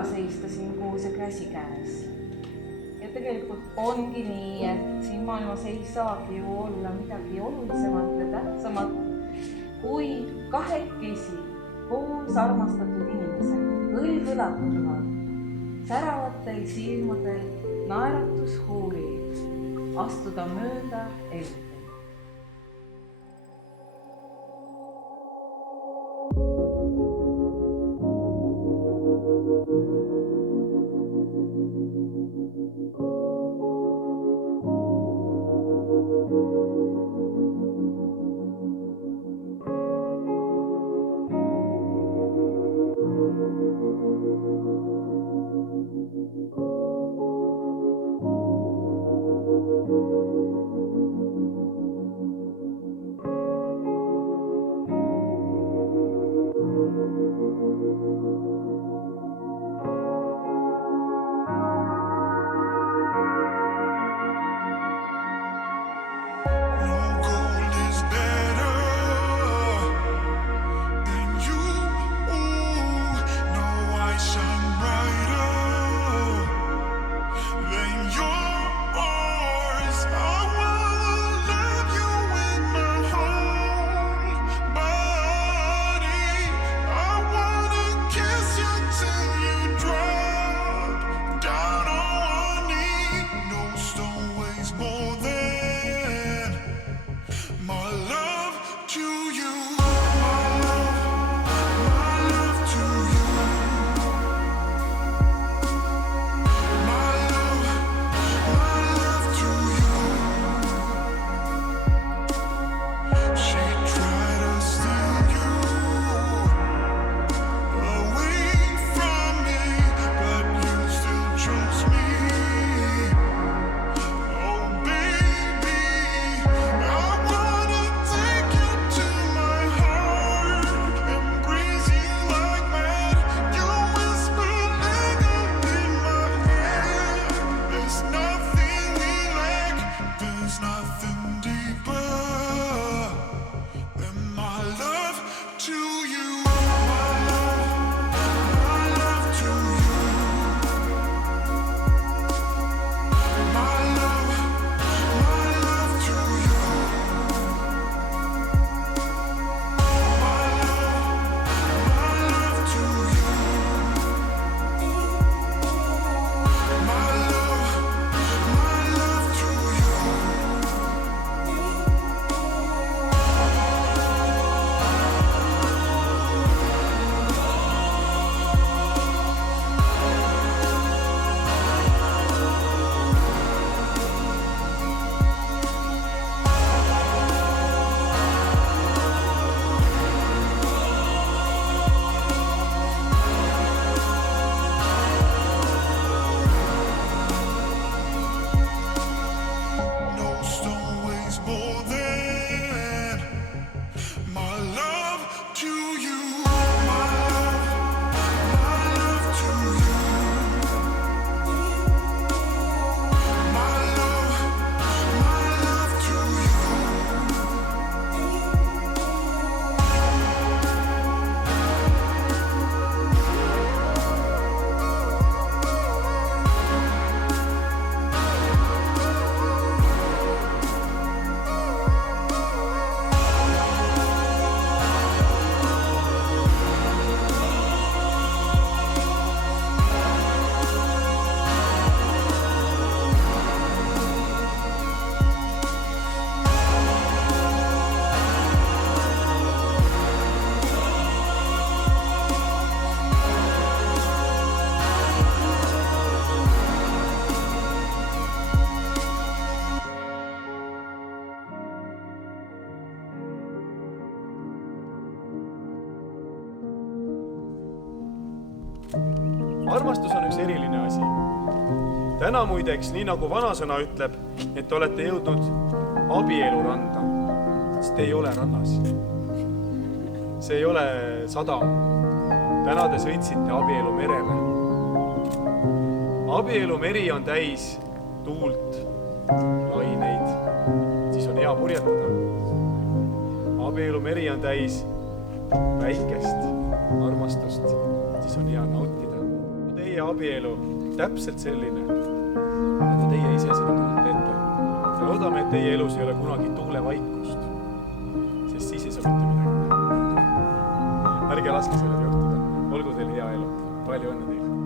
täna seista siin kuuse käsi käes. Ja tegelikult ongi nii, et siin maailmas ei saagi ju olla midagi olulisemat ja tähtsamat kui kahekesi koos armastatud inimesed, õlg õla kõrval, säravatel silmadel naeratushuuli, astuda mööda elu. Armastus on üks eriline asi. Täna muideks, nii nagu vanasõna ütleb, et olete jõudnud abieluranda, sest te ei ole rannas. See ei ole sadam. Täna te sõitsite abielumerele. Abielumeri on täis tuult, laineid, siis on hea purjetada. Abielumeri on täis väikest armastust, siis on hea nautida. Te teie abielu täpselt selline, nagu teie ise seda tuult teete. Ja loodame, et teie elus ei ole kunagi tuulevaikust, sest siis ei saa mitte midagi. Ärge laske sellele juhtuda. Olgu teil hea elu. Palju õnne teile.